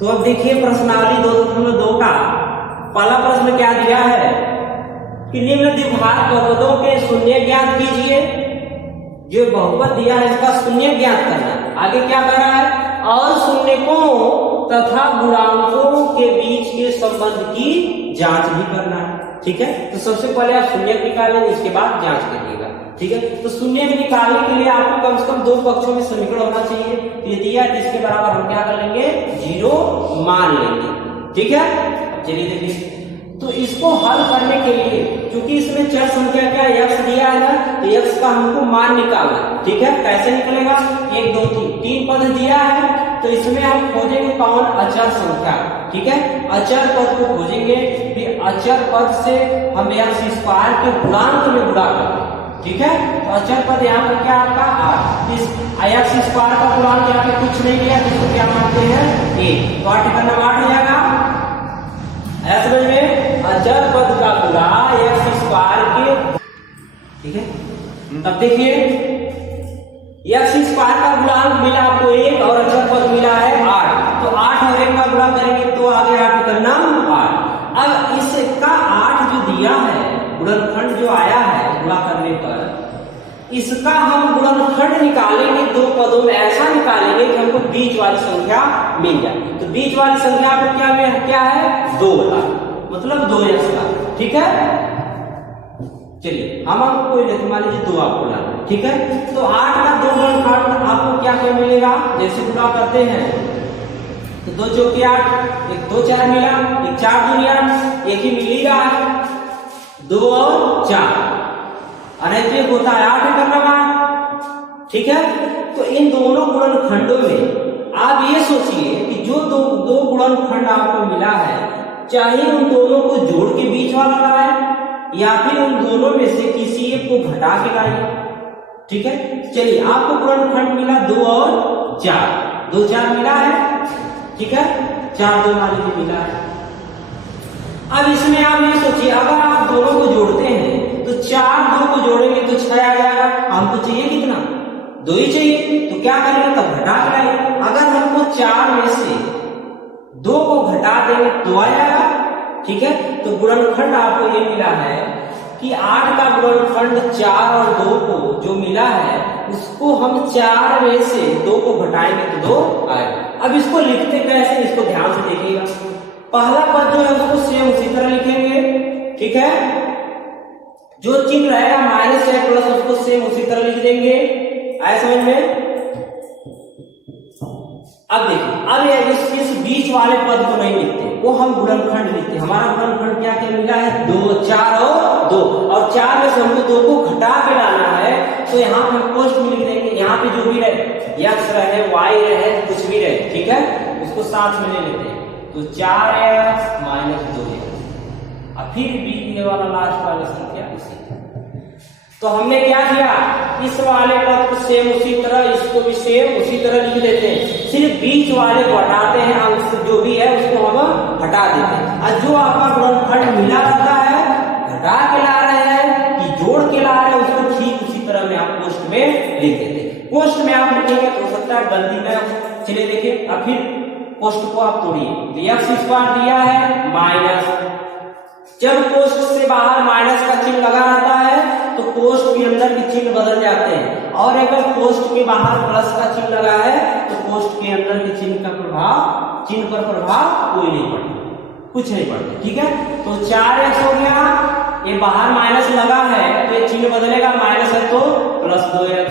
तो अब देखिए प्रश्नावली 2.2 का पहला प्रश्न क्या दिया है कि निम्न द्विघात बहुपदों के शून्य ज्ञात कीजिए। जो बहुपद दिया है इसका शून्य ज्ञात करना। आगे क्या कर रहा है, और शून्यकों तथा गुणांकों के बीच के संबंध की जांच भी करना है। ठीक है, तो सबसे पहले आप शून्य निकालेंगे, इसके बाद जांच करिएगा। ठीक है, तो शून्य निकालने के लिए आपको कम से कम दो पक्षों में समीकरण होना चाहिए। तो ये दिया जिसके बराबर हम क्या कर लेंगे, 0 मान लेंगे। ठीक है, अब चलिए देखिए, तो इसको हल करने के लिए क्योंकि इसमें चर संख्या क्या x दिया है ना, तो x का हमको मान निकालना। ठीक है, कैसे निकलेगा, 1 2 3 पद दिया है, तो इसमें हम खोजेंगे कौन, अचर संख्या। ठीक है, अचर पद को खोजेंगे, फिर अचर पद से हम x स्क्वायर के गुणांक में गुणा करेंगे। ठीक है, तो अचर पद यहाँ पर क्या आपका 8, इस x स्क्वायर का गुणांक यहाँ पे कुछ नहीं दिया, जिसको क्या मानते हैं 1, तो 8 का नाम 8 हो जाएगा। समझ में, अचर पद का गुणा x स्क्वायर के। ठीक है, तब देखिए x स्क्वायर का गुणांक मिला आपको 1 और अचर पद मिला है 8, तो 8 और 1 का गुणा करेंगे तो आगे आपको करना 8। अब इसका 8 जो दिया है, गुणनखंड जो आया है गुणा करने पर, इसका हम गुणनखंड निकालेंगे दो पदों में, ऐसा निकालेंगे कि हमको बीच वाली संख्या मिल जाए। तो बीच वाली संख्या पर क्या है 2 वाला, मतलब 2x का। ठीक है, चलिए हम आपको कोई लेते, मान लीजिए 2 आपको लाना। ठीक है, तो 8 का 2 गुणनखंड आपको क्या क्या मिलेगा, जैसे गुणा करते हैं तो 2 चौके 8, 1 2 4 मिला, 1 4 दूनी 8, एक ही मिलेगा 2 और 4, अनैतिक होता है 8 करना बात। ठीक है, तो इन दोनों गुणनखंडों में आप ये सोचिए कि जो दो गुणनखंड आपको मिला है, चाहे उन दोनों को जोड़ के बीच वाला लाए या फिर उन दोनों में से किसी एक को घटा के लाइए। ठीक है, चलिए आपको गुणनखंड मिला 2 और 4, 2 4 मिला है। ठीक है, 4 2 मान लीजिए मिला है। अब इसमें आप ये सोचिए, अगर आप दोनों को जोड़ते हैं तो 4 2 को जोड़ेंगे तो 6 आ जाएगा। हमको चाहिए कितना, 2 ही चाहिए, तो क्या करेंगे, तब घटा के लाएंगे। अगर हमको 4 में से 2 को घटा देंगे तो आ जाएगा। ठीक है, तो गुणनखंड आपको ये मिला है कि 8 का गुणनखंड 4 और 2 को जो मिला है, उसको हम 4 में से 2 को घटाएंगे तो 2 आएगा। अब इसको लिखते कैसे, इसको ध्यान से देखिएगा। पहला पद जो है उसको सेम उसी तरह लिखेंगे। ठीक है, जो चिन्ह रहेगा माइनस या प्लस उसको सेम उसी तरह लिख देंगे। आए समझ में। अब देखिए, अब इस बीच वाले पद को नहीं लिखते, वो हम गुणनखंड लिखते। हमारा गुणनखंड क्या क्या मिला है, 2 4 और 2, और 4 में से हमको 2 को घटा के लाना है, तो यहाँ पे पोस्ट में लिख देंगे। यहाँ पे जो भी रहे, x रहे y रहे कुछ भी रहे, ठीक है, उसको साथ में ले लेते हैं। तो 4x - 2x, और फिर बीच वाला लास्ट वाला संख्या उसी। तो हमने क्या किया, इस वाले पद को सेम उसी तरह, इसको भी सेम उसी तरह लिख देते हैं। सिर्फ बीच वाले को हटाते हैं, और जो भी है उसको हम हटा देते हैं। और जो आपका गुणनखंड मिला रहता है, घटा के ला रहे हैं कि जोड़ के ला रहे हैं, उसको ठीक उसी तरह में आप पोस्ट में लिख देते हैं। पोस्ट में आप लिखेंगे तो हो सकता है गलती में। चलिए देखिए, अब फिर पोस्ट को आप तोड़िए। x स्क्वायर दिया है माइनस, जब पोस्ट से बाहर माइनस का चिन्ह लगा रहता है तो पोस्ट के अंदर के चिन्ह बदल जाते हैं, और अगर पोस्ट के बाहर प्लस का चिन्ह लगा है तो पोस्ट के अंदर के चिन्ह पर प्रभाव कोई नहीं पड़ता, कुछ नहीं पड़ता। ठीक है, तो 4x हो गया, ये बाहर माइनस लगा है तो ये चिन्ह बदलेगा, माइनस है तो प्लस 2x,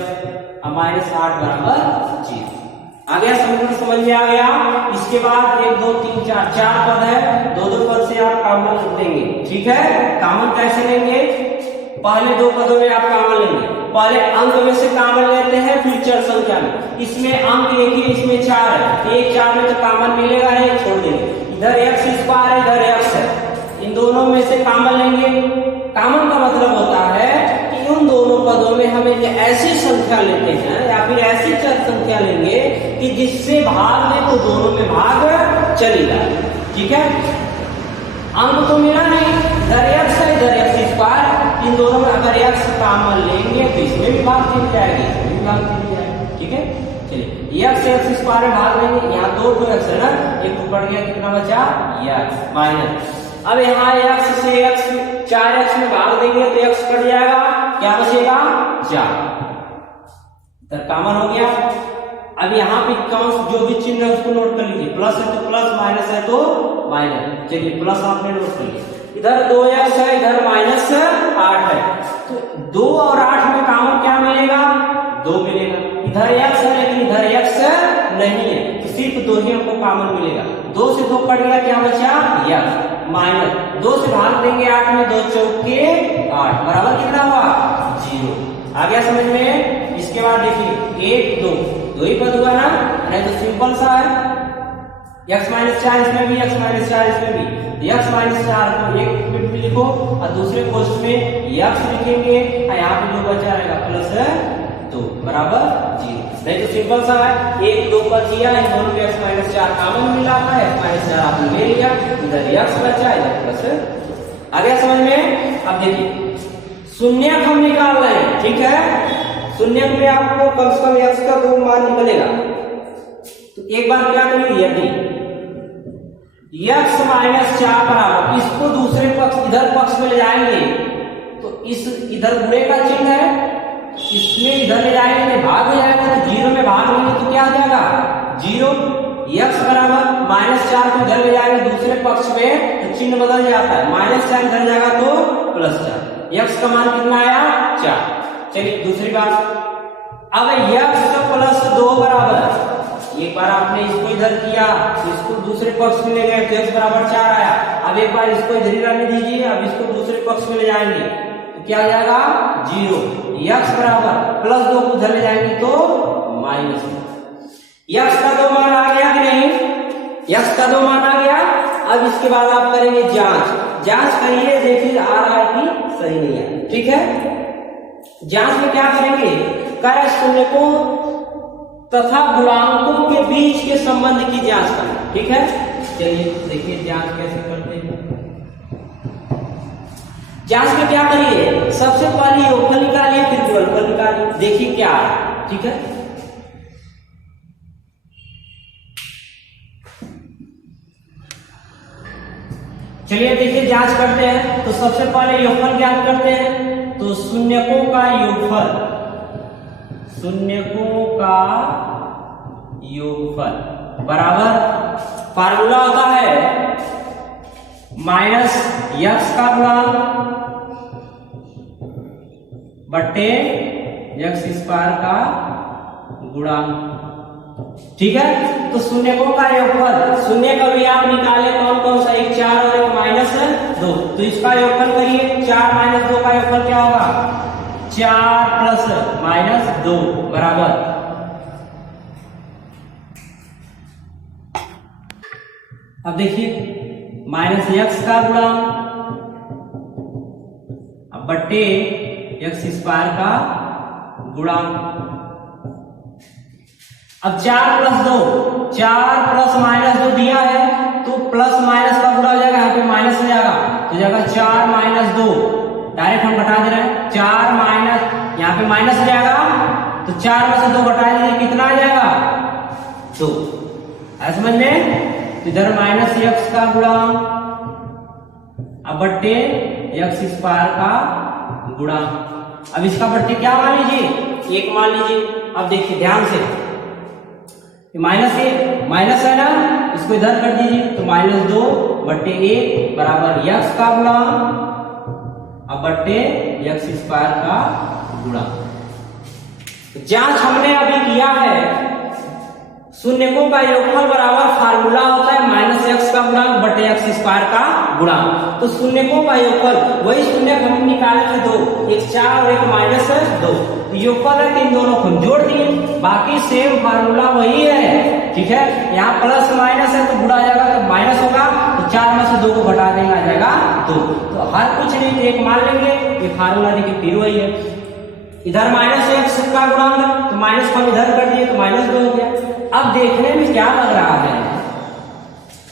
और -8 बराबर 0 आ गया। समीकरण समझ में आ गया। इसके बाद 1 2 3 4 4 पद है, 2 पद से आप कॉमन लेंगे। ठीक है, कॉमन कैसे लेंगे, पहले 2 पदों में आप कॉमन लेंगे। पहले अंक में से कॉमन लेते हैं, फिर चर संख्या में। इसमें अंक एक ही, इसमें 4 है, 1 4 में तो कॉमन मिलेगा, एक छोड़ देंगे। इधर x स्क्वायर है, इधर x है, इन दोनों में से कॉमन लेंगे। कॉमन का मतलब होता है कि उन दोनों पदों में हमें ऐसी संख्या लेते हैं या फिर ऐसी चर संख्या लेंगे कि जिससे भाग में तो दोनों में भाग चली जाए। ठीक है, अंक तो मिला नहीं, इधर x है, इधर x स्क्वायर, इन दोनों में अगर x कॉमन लेंगे तो इसमें भी भाग चल जाएगी, इसमें भी भाग चल जाएगी। ठीक है, चलिए एक्स एक्स स्क्वायर में भाग देंगे, यहाँ 2 एक्स है ना, एक ऊपर गया, कितना बचा एक्स माइनस। अब यहाँ एक्स से एक्स 4x में भाग देंगे तो एक्स कट जाएगा, क्या बचेगा 4, तो कॉमन हो गया। अब यहाँ पे कंस जो भी चिन्ह है उसको नोट कर लीजिए, प्लस है तो प्लस, माइनस है तो माइनस। चलिए प्लस आपने नोट कर लिया, इधर 2x है, इधर माइनस 8 है, तो 2 और 8 में कॉमन क्या मिलेगा 2 मिलेगा। इधर x है लेकिन इधर x नहीं है, तो सिर्फ 2 ही हमको कॉमन मिलेगा। 2 से 2 कट गया, क्या बचा x माइनस 2 से भाग देंगे 8 में, 2 चौके 8 बराबर कितना हुआ 0। आ गया समझ में। इसके बाद देखिए 1 2 ही पद हुआ ना, नहीं तो सिंपल सा है, x माइनस 4 इसमें भी, x माइनस 4 इसमें भी, x माइनस 4 को एक मिनट में लिखो और दूसरे पोस्ट में x लिखेंगे और यहाँ पे जो बचा रहेगा प्लस 2 बराबर 0। नहीं तो सिंपल सा है, 1 2 पद दिया, इन दोनों में x माइनस 4 कॉमन मिला है, x माइनस 4 आपने ले लिया, इधर x बचा, इधर प्लस। आ गया समझ में। अब देखिए शून्यक हम निकाल रहे हैं, ठीक है, शून्यक में आपको कम से कम x का 2 मान निकलेगा। तो एक बार क्या करिए, यदि x माइनस 4 बराबर, इसको दूसरे पक्ष इधर पक्ष में ले जाएंगे तो इस इधर बुरे का चिन्ह है, इसमें इधर ले जाएंगे भाग हो जाएगा, तो 0 में भाग लेंगे तो क्या आ जाएगा 0। x बराबर माइनस 4 को इधर ले जाएंगे दूसरे पक्ष में तो चिन्ह बदल जाता है, माइनस 4 इधर जाएगा तो प्लस 4, x का मान कितना आया 4। चलिए दूसरी बात, अब x प्लस 2 बराबर, एक बार आपने इसको इधर किया तो इसको दूसरे पक्ष में ले गए तो x बराबर 4 आया। अब एक बार इसको इधर ही रहने दीजिए, अब इसको दूसरे पक्ष में ले जाएंगे तो क्या आ जाएगा 0। x बराबर प्लस 2 को इधर ले जाएंगे तो माइनस। x का 2 मान आ गया कि नहीं, x का 2 मान आ गया। अब इसके बाद आप करेंगे जांच करिए, देखिए आ रहा है कि सही नहीं है, ठीक है। जांच में क्या करेंगे, कार्य शून्यकों तथा गुणांकों के बीच के संबंध की जांच करना, ठीक है। चलिए देखिए जांच कैसे करते हैं। जांच में क्या करिए, सबसे पहले योगफल निकालिए, फिर गुणनफल निकालिए, देखिए क्या है, ठीक है। चलिए देखिए जांच करते हैं। तो सबसे पहले योगफल ज्ञात करते हैं, तो शून्यकों का योगफल, शून्यकों का योगफल बराबर फार्मूला होता है माइनस x का गुणांक बट्टे x स्क्वायर का गुणांक, ठीक है। तो शून्यकों का योगफल, शून्य का भी आप निकाले कौन कौन सा, एक 4 और एक माइनस 2, तो इसका योगफल करिए, 4 माइनस 2 का योगफल क्या होगा 4 प्लस माइनस 2 बराबर, अब देखिए माइनस x का गुणांक अब बट्टे x स्क्वायर का गुणांक। अब 4 प्लस 2, 4 प्लस माइनस 2 दिया है तो प्लस माइनस का गुणा हो जाएगा, यहाँ पे माइनस हो जाएगा तो जाएगा 4 माइनस 2, डायरेक्ट हम घटा दे रहे हैं, 4 माइनस, यहाँ पे माइनस हो जाएगा तो 4 में से 2 घटा दीजिए, कितना आ जाएगा 2। समझ में, इधर माइनस x का गुणांक अब बट्टे x स्क्वायर का गुणांक। अब इसका बट्टे क्या मान लीजिए 1 मान लीजिए। अब देखिए ध्यान से, माइनस है ना, इसको इधर कर दीजिए तो माइनस 2 बट्टे 1 बराबर x का गुणांक अब बट्टे x स्क्वायर का गुणांक। जांच हमने अभी किया है, शून्यकों का योगफल बराबर फार्मूला होता है माइनस x का गुणांक बटे x स्क्वायर का गुणांक। तो शून्यकों का योगफल, वही शून्यक हम निकाले थे 2, एक 4 और एक माइनस 2, तो योगफल है, इन दोनों को जोड़ दिए, बाकी सेम फार्मूला वही है, ठीक है। यहाँ प्लस माइनस है तो गुणा जाएगा तो माइनस होगा, तो 4 में से 2 को घटा देंगे आ जाएगा 2। तो हर कुछ नहीं एक मान लेंगे, ये फार्मूला देखिए फिर वही है, इधर माइनस x का गुणांक तो माइनस को हम इधर कर दिए तो माइनस 2 हो गया। अब देखने में क्या लग रहा है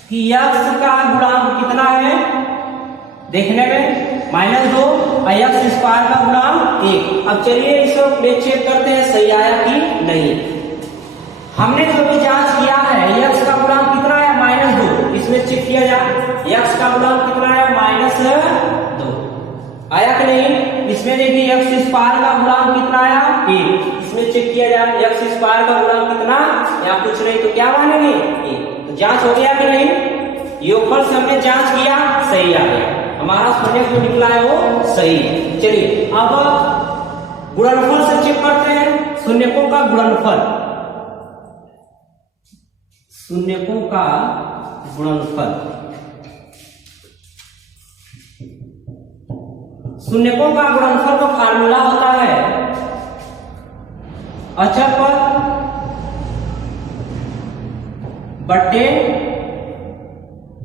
कि x का गुणांक कितना है, देखने में -2 और x स्क्वायर का गुणांक 1। अब चलिए इसको चेक करते हैं सही आया कि नहीं। हमने जो भी जांच किया है x का गुणांक कितना है -2, इसमें चेक किया जाए x का गुणांक कितना है -2 आया कि नहीं। इसमें देखिए x स्क्वायर का गुणांक कितना आया 1, इसमें चेक किया जाए x स्क्वायर का गुणांक कितना, या कुछ नहीं तो क्या मानेंगे 1, तो जांच हो गया कि नहीं। योगफल से हमने जांच किया, सही आ गया, हमारा शून्य जो निकला है वो सही है। चलिए अब गुणनफल से चेक करते हैं, शून्यकों का गुणनफल, शून्यकों का गुणनफल। शून्यकों का गुणनफल का फार्मूला होता है अचर पद बट्टे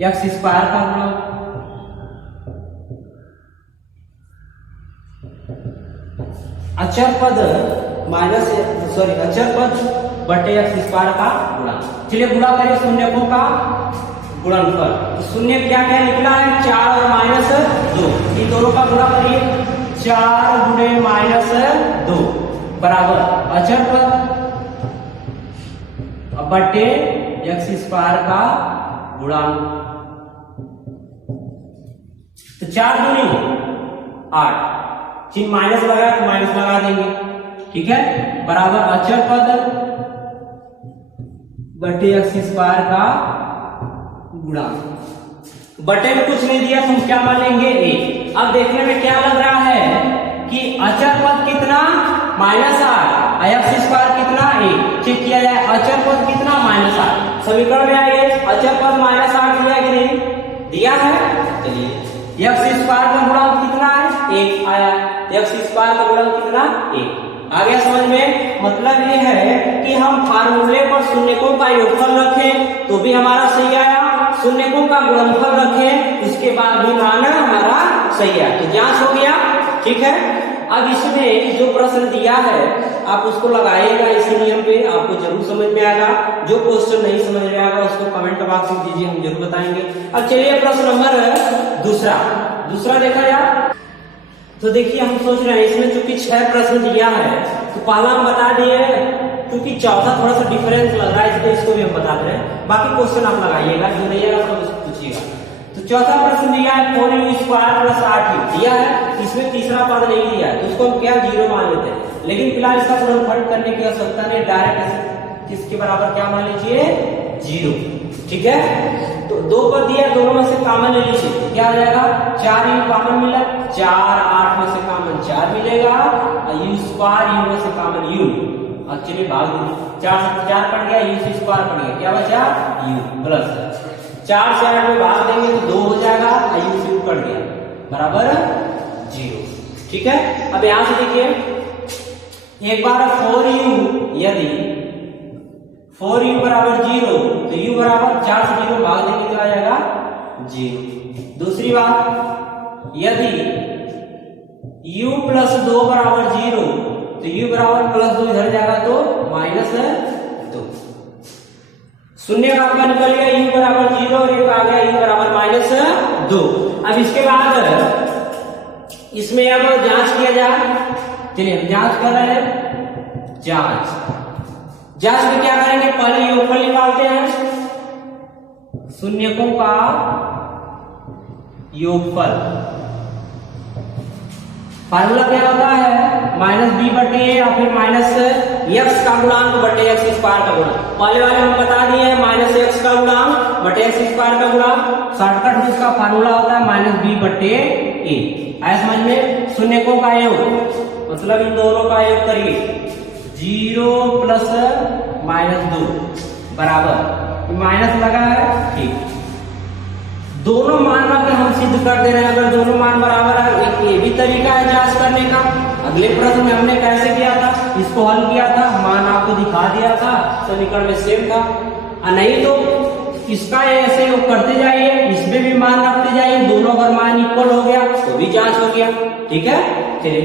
x स्क्वायर का गुणक। अचर पद अचर पद बटे x स्क्वायर का गुणा। चलिए गुणा करिए शून्यकों का गुणनफल। शून्य क्या क्या निकला है 4 और -2, इन दोनों का गुणा करिए 4 गुणे -2 बराबर अचर पद बटे x स्क्वायर का गुणांक। तो 4 दूनी 8, चिन्ह माइनस लगा तो माइनस लगा देंगे, ठीक है, बराबर अचर पद बटे x स्क्वायर का गुणांक। बटे में कुछ नहीं दिया तो हम क्या मान लेंगे 1। अब देखने में क्या लग रहा है कि अचर पद कितना -8, x स्क्वायर कितना 1, चेक किया जाए अचर पद कितना -8, समीकरण में आइए अचर पद -8 दिया कि नहीं दिया है। चलिए x स्क्वायर का गुणांक कितना है 1 आया, x स्क्वायर का गुणांक कितना 1 आ गया समझ में। मतलब ये है कि हम फार्मूले पर शून्यकों का योगफल रखें तो भी हमारा सही आया, शून्यकों का गुणनफल रखें उसके बाद भी मान हमारा सही आया, तो जांच हो गया, ठीक है। अब इसमें जो प्रश्न दिया है आप उसको लगाइएगा, इसी नियम पे आपको जरूर समझ में आएगा। जो क्वेश्चन नहीं समझ में आएगा उसको कमेंट बॉक्स में दीजिए, हम जरूर बताएंगे। अब चलिए प्रश्न नंबर दूसरा देखा जाए तो देखिए हम सोच रहे हैं इसमें चूंकि 6 प्रश्न दिया है तो पहला हम बता दिए, क्योंकि चौथा थोड़ा सा डिफरेंस लग रहा है इसलिए इसको भी हम बता रहे हैं, बाकी क्वेश्चन आप लगाइएगा, जो नहीं आएगा तो पूछिएगा। तो चौथा प्रश्न दिया है 4u² + 8u दिया है, इसमें तीसरा पद नहीं दिया है तो उसको हम क्या 0 मान लेते हैं, लेकिन फिलहाल इसका गुणनफल करने की आवश्यकता नहीं, डायरेक्ट इसके बराबर क्या मान लीजिए 0, ठीक है। तो 2 पद दिया, दोनों में से कॉमन ले लीजिए, क्या हो जाएगा 4u कॉमन मिला, 4 8 में से कॉमन 4 मिलेगा, और u² u में से कॉमन u, एक्चुअली भाग 4 से 4 कट गया, u से स्क्वायर कट गया, क्या बचा u प्लस 4 से 8 में भाग देंगे तो 2 हो जाएगा, और u से कट गया बराबर 0, ठीक है। अब यहां से देखिए एक बार 4u, यदि 4u बराबर 0 तो u बराबर 4 से 0 भाग देंगे तो आ जाएगा 0। दूसरी बात यदि u + 2 बराबर 0 तो u बराबर +2 इधर जाएगा तो -2, शून्य का आपका निकल गया u बराबर 0 और एक आ गया u बराबर -2। अब इसके बाद इसमें अब जांच किया जाए, चलिए हम जांच कर रहे हैं। जांच में क्या करेंगे, पहले योगफल निकालते हैं, शून्यकों का योगफल। फार्मूला क्या होता है -b बटे या फिर -x का गुणांक बटे x स्क्वायर का गुणांक। पहले वाले हम बता दिए -x का गुणांक बटे x स्क्वायर का गुणांक, शॉर्टकट में इसका फार्मूला होता है -b बटे a। आया समझ में। शून्यकों का योग मतलब इन दोनों का योग करिए 0 + -2 बराबर माइनस लगा है, ठीक, दोनों मान रख के हम सिद्ध कर दे रहे हैं। अगर दोनों मान बराबर है, एक ये भी तरीका है जांच करने का। अगले प्रश्न में हमने कैसे किया था, इसको हल किया था, मान आपको दिखा दिया था, समीकरण में सेम था। नहीं तो इसका ऐसे योग करते जाइए, इसमें भी मान रखते जाइए, दोनों अगर मान इक्वल हो गया तो भी जांच हो गया, ठीक है। चलिए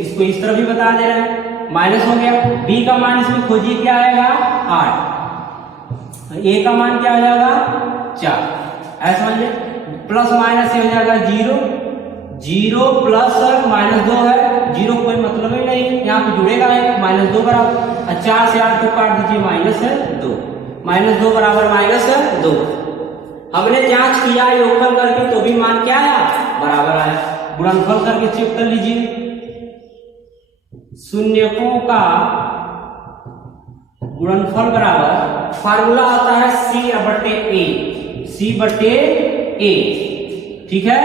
इसको इस तरह भी बता दे रहे हैं, माइनस हो गया, b का मान इसमें खोजिए क्या आएगा 8, a का मान क्या आ जाएगा 4, ऐसा समझ में। प्लस माइनस से हो जाएगा 0, 0 प्लस -2 है, 0 कोई मतलब ही नहीं, यहाँ पे जुड़ेगा है -2 बराबर, 4 से 8 को काट दीजिए -2, -2 बराबर -2। हमने जांच किया योगफल करके तो भी मान क्या आया, बराबर आया। गुणनफल करके चेक कर लीजिए, शून्यकों का गुणनफल बराबर फार्मूला होता है C/A, C/A, ठीक है।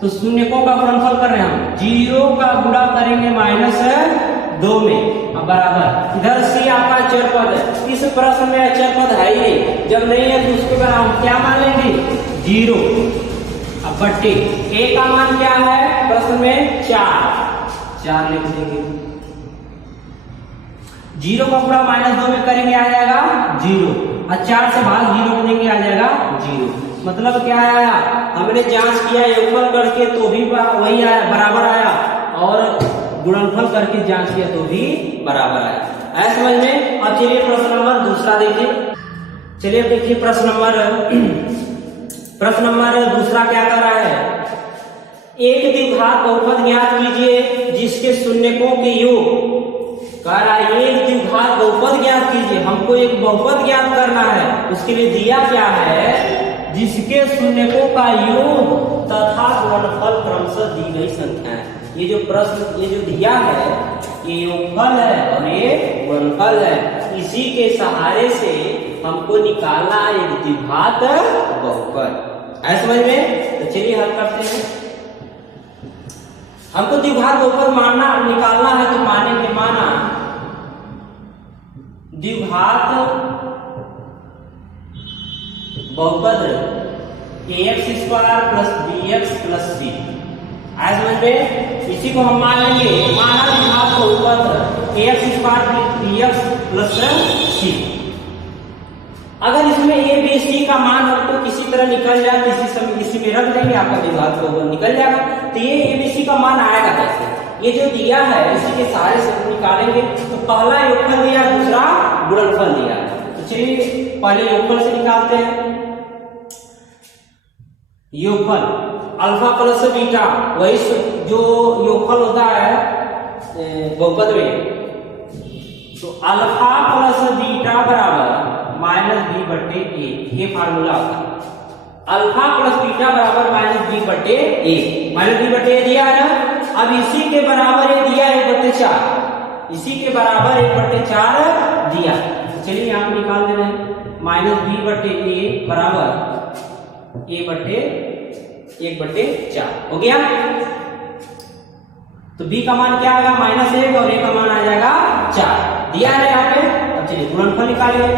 तो शून्यकों का गुणनफल कर रहे हैं हम, 0 का गुणा करेंगे -2 में, अब बराबर इधर C आपका अचर पद है, इस प्रश्न में अचर पद है ही नहीं, जब नहीं है तो उसके बाद हम क्या मान लेंगे 0, अब बट्टे A का मान क्या है प्रश्न में 4 लिख देंगे, 0 का गुणा -2 में करेंगे आ जाएगा 0, और 4 से भाग 0 को देंगे आ जाएगा 0। मतलब क्या आया, हमने जांच किया योगफल करके तो भी वही आया, बराबर आया, और गुणनफल करके जांच किया तो भी बराबर आया। आया समझ में। अब चलिए प्रश्न नंबर दूसरा देखिए, चलिए देखिए प्रश्न नंबर दूसरा क्या कर रहा है, एक द्विघात बहुपद ज्ञात कीजिए जिसके शून्यकों के योग, कह रहा है एक द्विघात बहुपद ज्ञात कीजिए, हमको एक बहुपद ज्ञात करना है, उसके लिए दिया क्या है, जिसके शून्यकों का योग तथा गुणनफल क्रमशः दी गई संख्या है। ये जो प्रश्न ये जो दिया है ये योगफल है और ये गुणनफल है, इसी के सहारे से हमको निकालना है एक द्विघात बहुपद। ऐसा समझ में। तो चलिए हल करते हैं। हमको द्विघात बहुपद निकालना है, तो पाने के माना द्विघात बहुपद ax² + bx + c, समझ में। इसी को हम मान लेंगे, माना द्विघात बहुपद ax² + bx + c। अगर इसमें a b c का मान हमको किसी तरह निकल जाए, इसी में रख देंगे, आपका द्विघात बहुपद निकल जाएगा। तो ये a b c का मान आएगा कैसे, ये जो दिया है इसी के सहारे से निकालेंगे। तो पहला योगफल दिया, दूसरा गुणनफल दिया। तो चलिए पहले योगफल से निकालते हैं। योगफल अल्फा प्लस बीटा, वही जो योगफल होता है बहुपद में, तो अल्फा प्लस बीटा बराबर -b/a, ये फार्मूला होता है। अल्फा प्लस बीटा बराबर -b/a, -b/a दिया है ना। अब इसी के बराबर ये दिया 1/4, इसी के बराबर 1/4 दिया। तो चलिए यहाँ पे निकाल दे रहे हैं, -b/a बराबर a/1/4 हो गया। तो b का मान क्या आएगा -1 और a का मान आ जाएगा 4, दिया है यहाँ पे। अब चलिए गुणनफल निकालिए।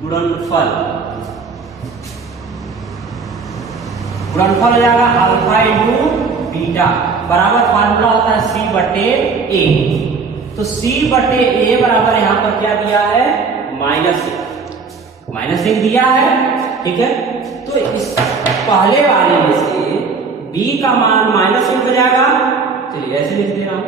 गुणनफल हो जाएगा अल्फा × बीटा बराबर फार्मूला होता है c/a। तो c/a बराबर यहाँ पर क्या दिया है -1 दिया है, ठीक है। तो इस पहले वाले में से b का मान -1 हो जाएगा। चलिए ऐसे लिख दे रहा हूं,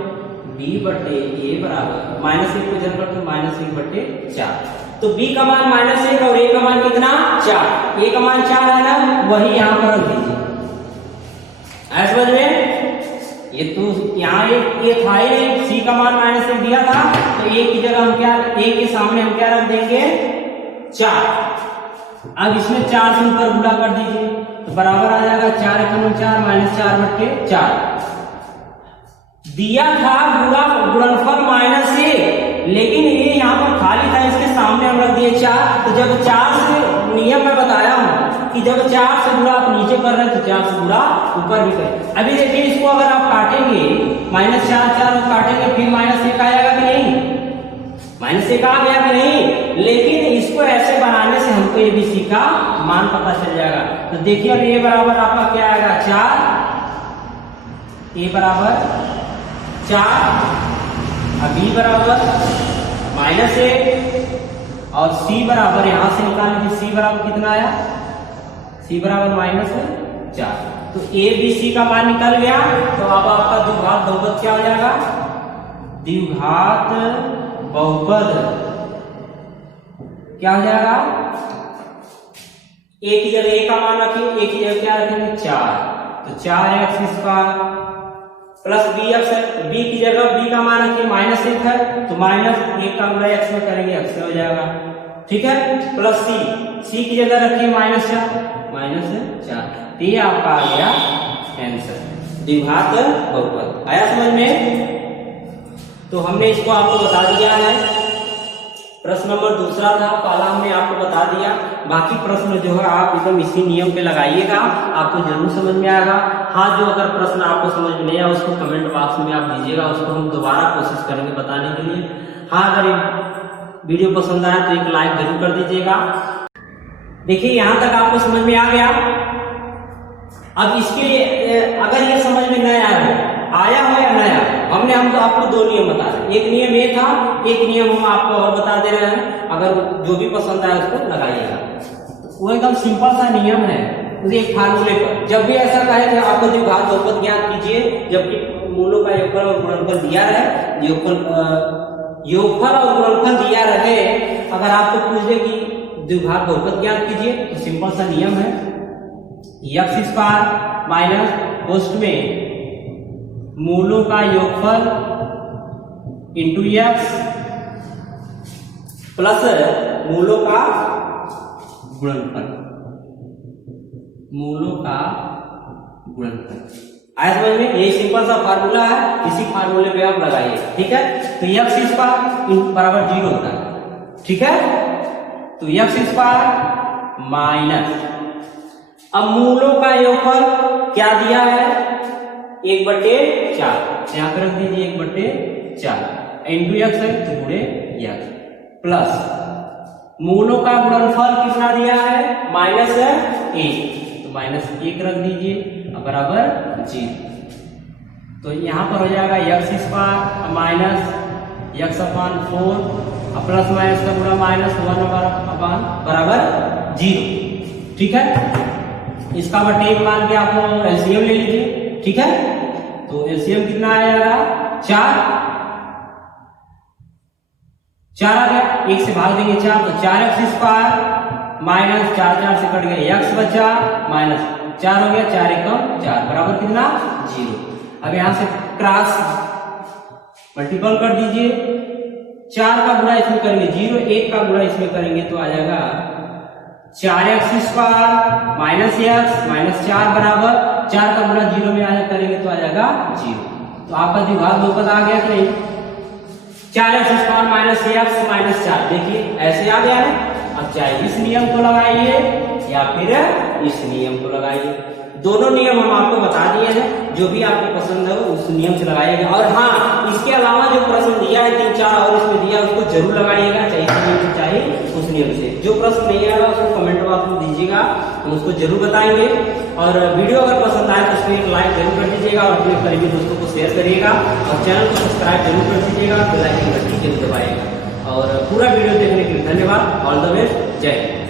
b/a बराबर -1 को जब करते -1/4। तो b का मान -1 और a का मान कितना 4, a का मान 4 है ना, वही यहाँ पर रख दीजिए। ऐसे समझ में। ये तो यहाँ ये था ही नहीं, c का मान -1 दिया था, तो a की जगह हम क्या, a के सामने हम क्या रख देंगे 4। अब इसमें 4 से ऊपर गुणा कर दीजिए, तो बराबर आ जाएगा 4 × 4 -4/4। दिया था गुणनफल -1, लेकिन ये यहाँ पर खाली था, इसके सामने हम रख दिए 4। तो जब 4 से, नियम मैं बताया हूं कि जब 4 से गुणा आप नीचे कर रहे हैं तो 4 से गुणा ऊपर भी करें। अभी देखिए इसको अगर आप काटेंगे -4 काटेंगे, फिर -1 आएगा कि नहीं, -1 आ गया कि नहीं। लेकिन इसको ऐसे बनाने से हमको ABC का मान पता चल जाएगा। तो देखिए अब a बराबर आपका क्या आएगा 4, a बराबर 4, अब b बराबर -1 और c बराबर यहां से निकाल लीजिए, c बराबर कितना आया, c बराबर -4। तो ABC का मान निकल गया। तो अब आपका द्विघात बहुपद क्या हो जाएगा, द्विघात बहुपद क्या हो जाएगा, a की जगह a का मान रखिए, a की जगह क्या रखेंगे 4। तो 4x² प्लस bx है, b की जगह b का मान रखिए -1 है, तो -1 का गुणा x में करेंगे x से हो जाएगा, ठीक है। प्लस c की जगह रखिए -4, तो ये आपका आ गया आंसर, द्विघात बहुपद। आया समझ में? तो हमने इसको आपको बता दिया है। प्रश्न नंबर दूसरा था, पहला हमने आपको बता दिया। बाकी प्रश्न जो है आप एकदम इसी नियम पे लगाइएगा, आपको जरूर समझ में आएगा। हाँ, जो अगर प्रश्न आपको समझ में नहीं आया उसको कमेंट बॉक्स में आप दीजिएगा, उसको हम दोबारा कोशिश करेंगे बताने के लिए। हाँ, अगर वीडियो पसंद आया तो एक लाइक जरूर कर दीजिएगा। देखिए यहाँ तक आपको समझ में आ गया। अब इसके लिए अगर ये समझ में नहीं आया हो या नया, हम तो आपको दो नियम बता रहे हैं। एक नियम ये था, एक नियम हम आपको और बता दे रहे हैं। अगर जो भी पसंद आए उसको लगाइएगा। वो एकदम सिंपल सा नियम है, उसे एक फार्मूले पर जब भी ऐसा कहे कि आपको द्विघात बहुपद ज्ञात कीजिए, जबकि मूलों का योगफल और गुणनफल दिया रहे, योगफल और गुणनफल दिया रहे, अगर आपको पूछ दे कि द्विघात बहुपद ज्ञात कीजिए, तो सिंपल सा नियम है, x² माइनस पोस्ट में मूलों का योगफल इंटू x प्लस मूलों का गुणनफल, आया समझ में? ये सिंपल सा फार्मूला है, इसी फार्मूले पे आप लगाइए, ठीक है। तो x² बराबर 0 होता है, ठीक है। तो x² माइनस, अब मूलों का योगफल क्या दिया है, 1/4, यहाँ पे रख दीजिए 1/4, इंटू x है तो गुणे x, प्लस मूलों का गुणनफल कितना दिया है, -1, तो -1 रख दीजिए बराबर 0। तो यहाँ पर हो जाएगा x² minus x/4 plus minus का गुणा -1 बराबर 0, ठीक है। इसका बटे मान के आप एलसीएम ले लीजिए, ठीक है। तो एलसीएम कितना आएगा, 4 आ गया, 1 से भाग देंगे 4, तो 4x² माइनस 4 से कट गया x बचा, -4 हो गया, 4 × 4 बराबर कितना, 0। अब यहां से क्रॉस मल्टीपल कर दीजिए, 4 का गुणा इसमें करेंगे 0, 1 का गुणा इसमें करेंगे तो आ जाएगा 4x² माइनस x -4 बराबर 4 का गुणा 0 में आया करेंगे तो आ जाएगा 0। तो आपका द्विघात बहुपद आ गया कि नहीं, 4x² माइनस x -4, देखिए ऐसे आ गया है। अब चाहे इस नियम को लगाइए या फिर इस नियम को लगाइए, दोनों नियम हम आपको बता दिए हैं, जो भी आपको पसंद है उस नियम से लगाइएगा। और हाँ, इसके अलावा जो प्रश्न दिया है 3-4 और इसमें दिया उसको जरूर लगाइएगा, चाहे इस नियम से चाहे उस नियम से। जो प्रश्न नहीं आएगा उसको कमेंट बॉक्स में दीजिएगा, हम उसको जरूर बताएंगे। और वीडियो अगर पसंद आए तो उसको एक लाइक जरूर कर दीजिएगा और अपने करीबी दोस्तों को शेयर करिएगा और चैनल को सब्सक्राइब जरूर कर दीजिएगा, बेल आइकन घंटी जरूर दबाइएगा। और पूरा वीडियो देखने के लिए धन्यवाद। ऑल द बेस्ट, जय हिंद।